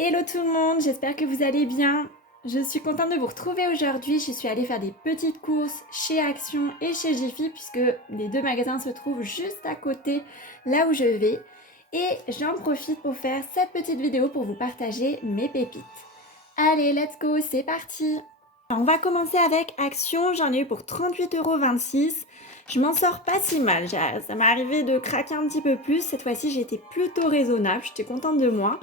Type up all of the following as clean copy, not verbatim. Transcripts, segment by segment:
Hello tout le monde, j'espère que vous allez bien. Je suis contente de vous retrouver aujourd'hui. Je suis allée faire des petites courses chez Action et chez Jiffy puisque les deux magasins se trouvent juste à côté là où je vais. Et j'en profite pour faire cette petite vidéo pour vous partager mes pépites. Allez, let's go, c'est parti! On va commencer avec Action, j'en ai eu pour 38,26 €. Je m'en sors pas si mal, ça m'est arrivé de craquer un petit peu plus. Cette fois-ci, j'ai été plutôt raisonnable, j'étais contente de moi.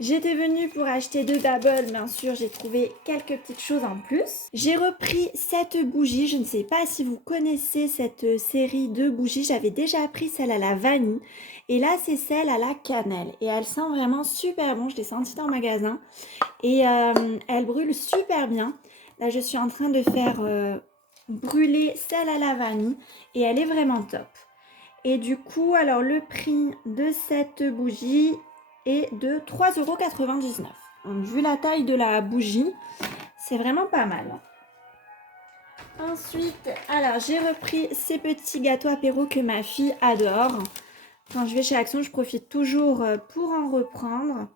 J'étais venue pour acheter deux Dabble, bien sûr, j'ai trouvé quelques petites choses en plus. J'ai repris cette bougie, je ne sais pas si vous connaissez cette série de bougies. J'avais déjà pris celle à la vanille et là, c'est celle à la cannelle. Et elle sent vraiment super bon, je l'ai sentie dans le magasin et elle brûle super bien. Là, je suis en train de faire brûler celle à la vanille et elle est vraiment top. Et du coup, alors le prix de cette bougie est de 3,99 €. Donc, vu la taille de la bougie, c'est vraiment pas mal. Ensuite, alors j'ai repris ces petits gâteaux apéro que ma fille adore. Quand je vais chez Action, je profite toujours pour en reprendre.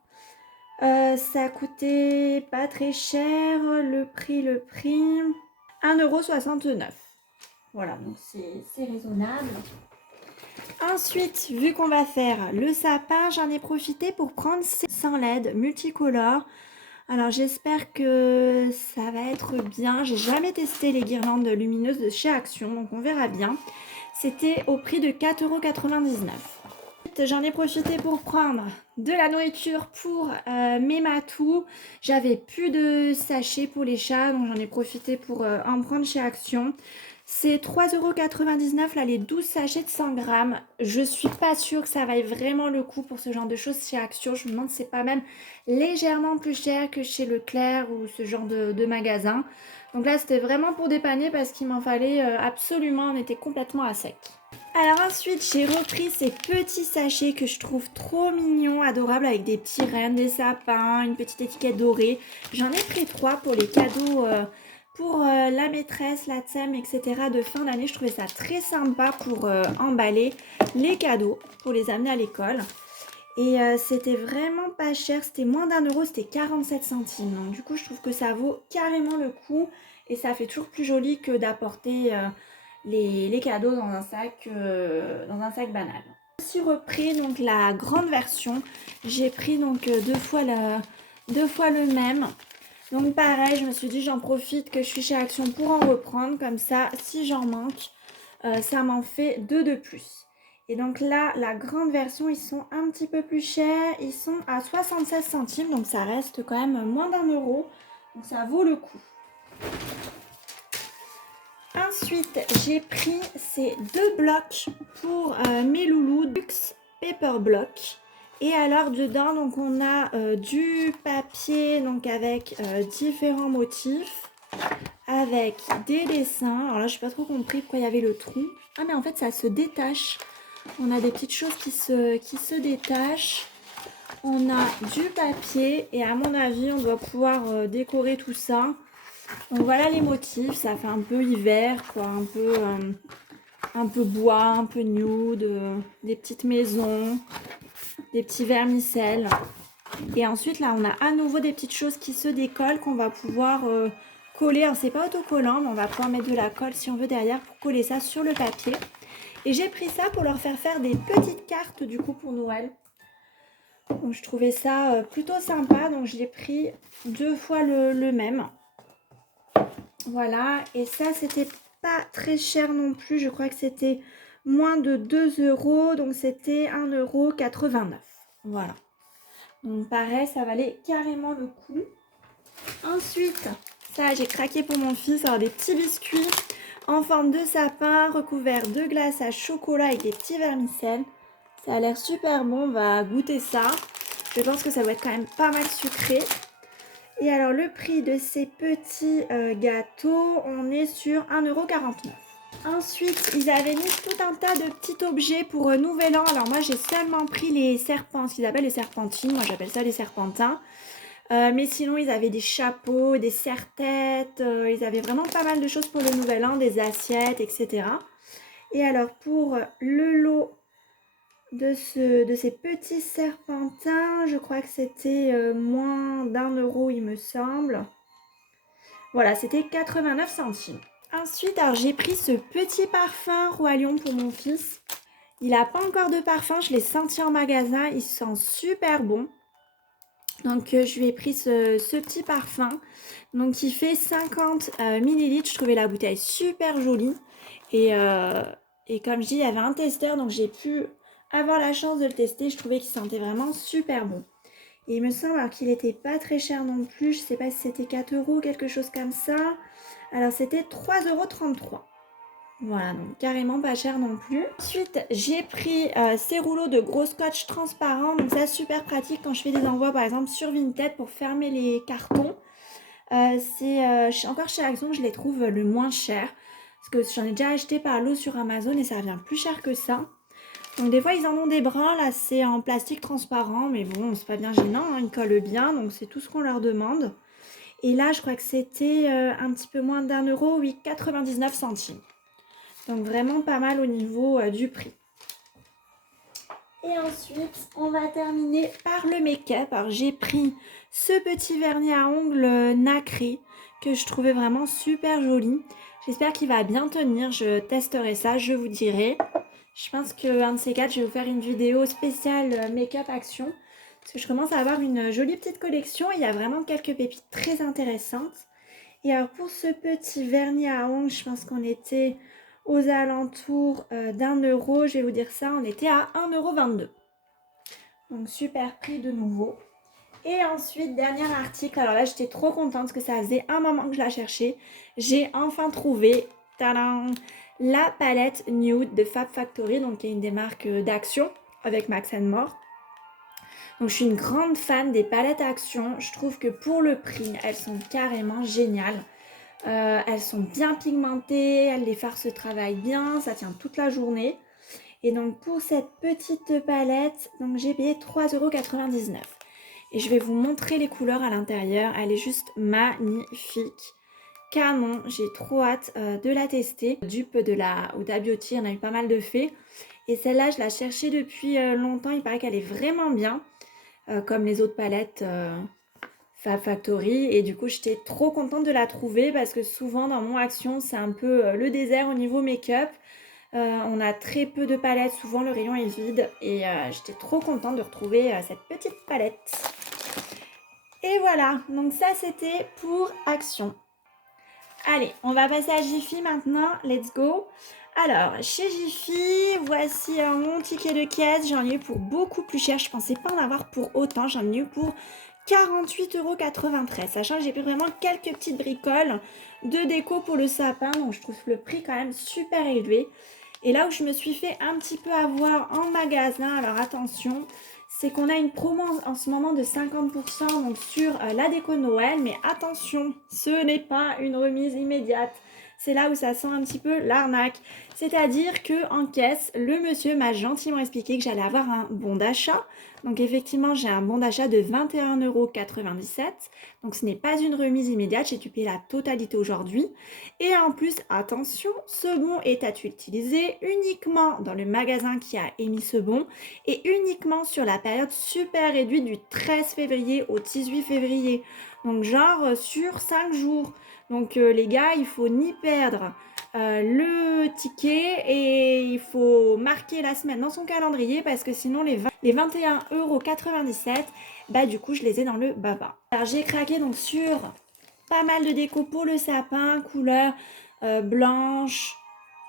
Ça a coûté pas très cher, le prix, 1,69 €. Voilà, donc c'est raisonnable. Ensuite, vu qu'on va faire le sapin, j'en ai profité pour prendre ces 100 LED multicolores. Alors j'espère que ça va être bien. J'ai jamais testé les guirlandes lumineuses de chez Action, donc on verra bien. C'était au prix de 4,99 €. J'en ai profité pour prendre de la nourriture pour mes matous. J'avais plus de sachets pour les chats, donc j'en ai profité pour en prendre chez Action. C'est 3,99 € là, les 12 sachets de 100 grammes. Je suis pas sûre que ça vaille vraiment le coup pour ce genre de choses chez Action. Je me demande si c'est pas même légèrement plus cher que chez Leclerc ou ce genre de magasin. Donc là, c'était vraiment pour dépanner parce qu'il m'en fallait absolument. On était complètement à sec. Alors ensuite, j'ai repris ces petits sachets que je trouve trop mignons, adorables, avec des petits rennes, des sapins, une petite étiquette dorée. J'en ai pris 3 pour les cadeaux pour la maîtresse, la TSEM, etc. de fin d'année. Je trouvais ça très sympa pour emballer les cadeaux, pour les amener à l'école. Et c'était vraiment pas cher, c'était moins d'1 €, c'était 47 centimes. Donc du coup, je trouve que ça vaut carrément le coup et ça fait toujours plus joli que d'apporter les cadeaux dans un sac banal. J'ai aussi repris donc la grande version. J'ai pris donc deux fois le même. Donc pareil, je me suis dit j'en profite que je suis chez Action pour en reprendre. Comme ça, si j'en manque, ça m'en fait 2 de plus. Et donc là, la grande version, ils sont un petit peu plus chers. Ils sont à 76 centimes, donc ça reste quand même moins d'1 €. Donc ça vaut le coup. Ensuite, j'ai pris ces deux blocs pour mes loulous, Luxe Paper Block. Et alors dedans, donc on a du papier donc avec différents motifs, avec des dessins. Alors là, je n'ai pas trop compris pourquoi il y avait le trou. Ah mais en fait, ça se détache. On a des petites choses qui se détachent. On a du papier et à mon avis, on doit pouvoir décorer tout ça. Donc voilà les motifs, ça fait un peu hiver, quoi, un peu bois, un peu nude, des petites maisons, des petits vermicelles. Et ensuite là, on a à nouveau des petites choses qui se décollent qu'on va pouvoir coller. Alors c'est pas autocollant, mais on va pouvoir mettre de la colle si on veut derrière pour coller ça sur le papier. Et j'ai pris ça pour leur faire des petites cartes du coup pour Noël. Donc je trouvais ça plutôt sympa, donc je l'ai pris 2 fois le même. Voilà, et ça c'était pas très cher non plus, je crois que c'était moins de 2 €, donc c'était 1,89 €. Voilà, donc pareil, ça valait carrément le coup. Ensuite, ça j'ai craqué pour mon fils, alors des petits biscuits en forme de sapin recouverts de glace à chocolat avec des petits vermicelles. Ça a l'air super bon, on va goûter ça. Je pense que ça doit être quand même pas mal sucré. Et alors le prix de ces petits gâteaux, on est sur 1,49 €. Ensuite, ils avaient mis tout un tas de petits objets pour Nouvel An. Alors moi, j'ai seulement pris les serpents, ce qu'ils appellent les serpentines. Moi, j'appelle ça les serpentins. Mais sinon, ils avaient des chapeaux, des serre-têtes. Ils avaient vraiment pas mal de choses pour le Nouvel An, des assiettes, etc. Et alors, pour le lot de ces petits serpentins. Je crois que c'était moins d'1 € il me semble. Voilà, c'était 89 centimes. Ensuite, alors j'ai pris ce petit parfum Roi Lion pour mon fils. Il n'a pas encore de parfum, je l'ai senti en magasin, il sent super bon. Donc je lui ai pris ce petit parfum. Donc il fait 50 millilitres, je trouvais la bouteille super jolie. Et comme je dis, il y avait un testeur, donc j'ai pu avoir la chance de le tester. Je trouvais qu'il sentait vraiment super bon. Et il me semble qu'il n'était pas très cher non plus. Je ne sais pas si c'était 4 €, quelque chose comme ça. Alors c'était 3,33 €. Voilà, donc carrément pas cher non plus. Ensuite, j'ai pris ces rouleaux de gros scotch transparent. Donc ça, super pratique quand je fais des envois, par exemple, sur Vinted pour fermer les cartons. Encore chez Action, je les trouve le moins cher. Parce que j'en ai déjà acheté par lot sur Amazon et ça revient plus cher que ça. Donc des fois, ils en ont des brins. Là, c'est en plastique transparent. Mais bon, c'est pas bien gênant, hein, ils collent bien. Donc c'est tout ce qu'on leur demande. Et là, je crois que c'était un petit peu moins d'1 €, oui, 99 centimes. Donc vraiment pas mal au niveau du prix. Et ensuite, on va terminer par le make-up. Alors j'ai pris ce petit vernis à ongles nacré que je trouvais vraiment super joli. J'espère qu'il va bien tenir. Je testerai ça, je vous dirai. Je pense qu'un de ces quatre, je vais vous faire une vidéo spéciale make-up action. Parce que je commence à avoir une jolie petite collection. Il y a vraiment quelques pépites très intéressantes. Et alors pour ce petit vernis à ongles, je pense qu'on était aux alentours d'1 €. Je vais vous dire ça, on était à 1,22 €. Donc super prix de nouveau. Et ensuite, dernier article. Alors là, j'étais trop contente parce que ça faisait un moment que je la cherchais. J'ai enfin trouvé, tadam, la palette Nude de Fab Factory, donc qui est une des marques d'Action avec Max More. Donc je suis une grande fan des palettes Action. Je trouve que pour le prix, elles sont carrément géniales. Elles sont bien pigmentées, les fards se travaillent bien, ça tient toute la journée. Et donc pour cette petite palette, donc j'ai payé 3,99 €. Et je vais vous montrer les couleurs à l'intérieur. Elle est juste magnifique. Canon, j'ai trop hâte de la tester. Dupe de la Huda Beauty, on a eu pas mal de faits. Et celle-là, je la cherchais depuis longtemps. Il paraît qu'elle est vraiment bien, comme les autres palettes Fab Factory. Et du coup, j'étais trop contente de la trouver parce que souvent dans mon Action, c'est un peu le désert au niveau make-up. On a très peu de palettes, souvent le rayon est vide. Et j'étais trop contente de retrouver cette petite palette. Et voilà, donc ça c'était pour Action. Allez, on va passer à Jiffy maintenant, let's go. Alors, chez Jiffy, voici mon ticket de caisse. J'en ai eu pour beaucoup plus cher, je pensais pas en avoir pour autant. J'en ai eu pour 48,93 €. Sachant que j'ai pris vraiment quelques petites bricoles de déco pour le sapin. Donc je trouve le prix quand même super élevé. Et là où je me suis fait un petit peu avoir en magasin, alors attention, c'est qu'on a une promo en ce moment de 50% donc sur la déco de Noël. Mais attention, ce n'est pas une remise immédiate. C'est là où ça sent un petit peu l'arnaque. C'est-à-dire qu'en caisse, le monsieur m'a gentiment expliqué que j'allais avoir un bon d'achat. Donc effectivement, j'ai un bon d'achat de 21,97 €. Donc ce n'est pas une remise immédiate, j'ai dû payer la totalité aujourd'hui. Et en plus, attention, ce bon est à utiliser uniquement dans le magasin qui a émis ce bon et uniquement sur la période super réduite du 13 février au 18 février. Donc genre sur 5 jours. Donc les gars, il faut ni perdre le ticket et il faut marquer la semaine dans son calendrier parce que sinon les 21,97 €, bah du coup je les ai dans le baba. Alors j'ai craqué donc sur pas mal de déco pour le sapin, couleur blanche,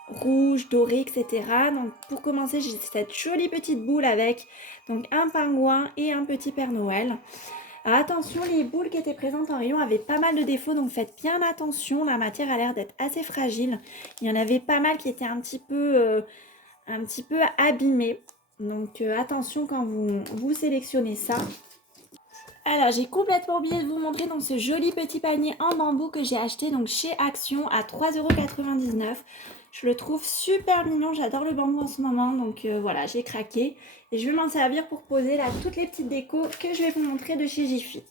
rouge, doré, etc. Donc pour commencer, j'ai cette jolie petite boule avec donc un pingouin et un petit Père Noël. Alors, attention, les boules qui étaient présentes en rayon avaient pas mal de défauts, donc faites bien attention. La matière a l'air d'être assez fragile. Il y en avait pas mal qui étaient un petit peu abîmées. Donc attention quand vous sélectionnez ça. Alors, j'ai complètement oublié de vous montrer donc ce joli petit panier en bambou que j'ai acheté donc chez Action à 3,99 €. Je le trouve super mignon, j'adore le bambou en ce moment, donc voilà, j'ai craqué. Et je vais m'en servir pour poser là toutes les petites décos que je vais vous montrer de chez Jiffy.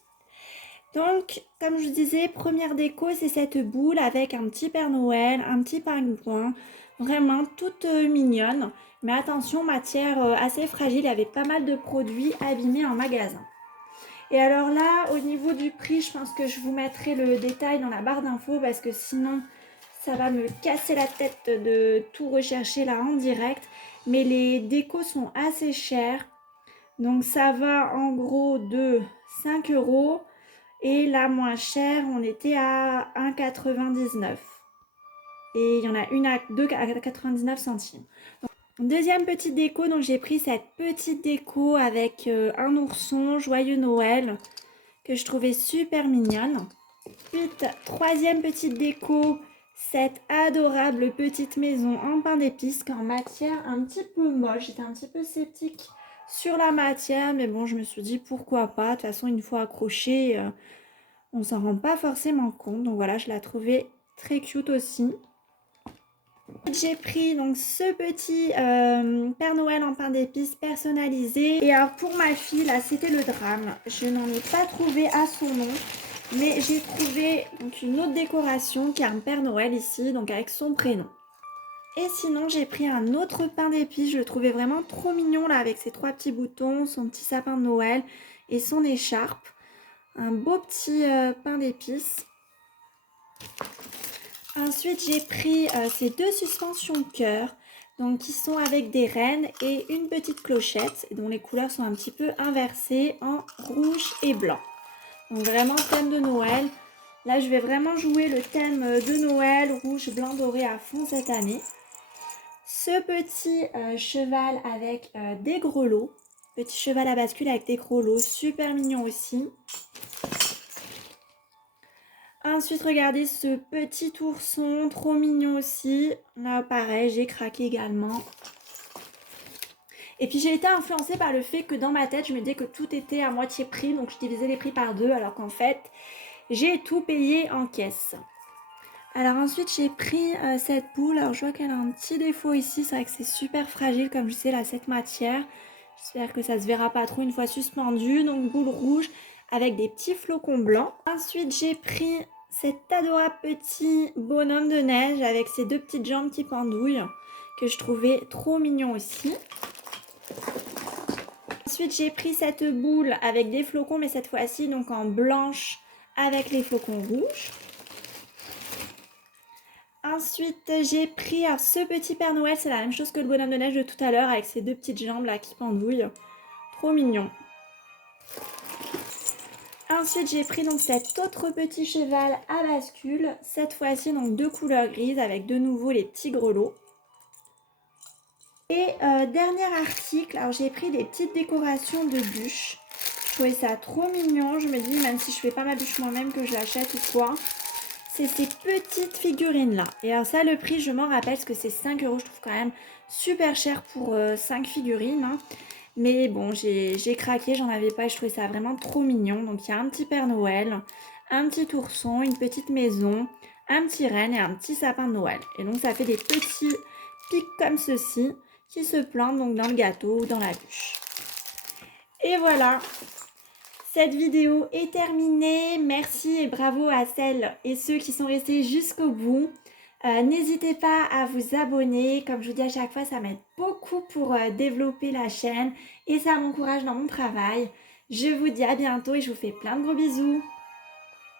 Donc, comme je vous disais, première déco, c'est cette boule avec un petit Père Noël, un petit pingouin. Vraiment toute mignonne. Mais attention, matière assez fragile, il y avait pas mal de produits abîmés en magasin. Et alors là, au niveau du prix, je pense que je vous mettrai le détail dans la barre d'infos parce que sinon, ça va me casser la tête de tout rechercher là en direct. Mais les décos sont assez chers. Donc ça va en gros de 5 € et la moins chère, on était à 1,99 €. Et il y en a une à 2,99 centimes. Deuxième petite déco, donc j'ai pris cette petite déco avec un ourson, joyeux Noël, que je trouvais super mignonne. Ensuite, troisième petite déco, cette adorable petite maison en pain d'épices en matière un petit peu moche. J'étais un petit peu sceptique sur la matière, mais bon, je me suis dit pourquoi pas. De toute façon, une fois accrochée, on s'en rend pas forcément compte. Donc voilà, je la trouvais très cute aussi. J'ai pris donc ce petit Père Noël en pain d'épices personnalisé. Et alors pour ma fille, là, c'était le drame. Je n'en ai pas trouvé à son nom. Mais j'ai trouvé donc, une autre décoration qui a un Père Noël ici, donc avec son prénom. Et sinon, j'ai pris un autre pain d'épices. Je le trouvais vraiment trop mignon là, avec ses 3 petits boutons, son petit sapin de Noël et son écharpe. Un beau petit pain d'épices. Ensuite, j'ai pris ces 2 suspensions cœur, donc qui sont avec des rennes et une petite clochette, dont les couleurs sont un petit peu inversées en rouge et blanc. Donc vraiment thème de Noël. Là, je vais vraiment jouer le thème de Noël, rouge, blanc, doré à fond cette année. Ce petit cheval avec des grelots. Petit cheval à bascule avec des grelots, super mignon aussi. Ensuite, regardez ce petit ourson, trop mignon aussi. Là, pareil, j'ai craqué également. Et puis, j'ai été influencée par le fait que dans ma tête, je me disais que tout était à moitié prix. Donc, je divisais les prix par 2, alors qu'en fait, j'ai tout payé en caisse. Alors ensuite, j'ai pris cette boule. Alors, je vois qu'elle a un petit défaut ici. C'est vrai que c'est super fragile, comme je sais, là, cette matière. J'espère que ça se verra pas trop une fois suspendue. Donc, boule rouge avec des petits flocons blancs. Ensuite, j'ai pris cet adorable petit bonhomme de neige avec ses 2 petites jambes qui pendouillent, que je trouvais trop mignon aussi. Ensuite, j'ai pris cette boule avec des flocons, mais cette fois-ci, donc en blanche avec les flocons rouges. Ensuite, j'ai pris ce petit Père Noël, c'est la même chose que le bonhomme de neige de tout à l'heure, avec ses 2 petites jambes là qui pendouillent. Trop mignon. Ensuite, j'ai pris donc cet autre petit cheval à bascule, cette fois-ci donc de couleur grise avec de nouveau les petits grelots. Et dernier article, alors j'ai pris des petites décorations de bûches. Je trouvais ça trop mignon, je me dis même si je fais pas ma bûche moi-même que je l'achète ou quoi. C'est ces petites figurines là. Et alors ça, le prix, je m'en rappelle parce que c'est 5 €. Je trouve quand même super cher pour 5 figurines. Hein. Mais bon, j'ai craqué, j'en avais pas. Je trouvais ça vraiment trop mignon. Donc il y a un petit Père Noël, un petit ourson, une petite maison, un petit renne et un petit sapin de Noël. Et donc ça fait des petits pics comme ceci qui se plantent donc dans le gâteau ou dans la bûche. Et voilà. Cette vidéo est terminée. Merci et bravo à celles et ceux qui sont restés jusqu'au bout. N'hésitez pas à vous abonner. Comme je vous dis à chaque fois, ça m'aide beaucoup pour développer la chaîne et ça m'encourage dans mon travail. Je vous dis à bientôt et je vous fais plein de gros bisous.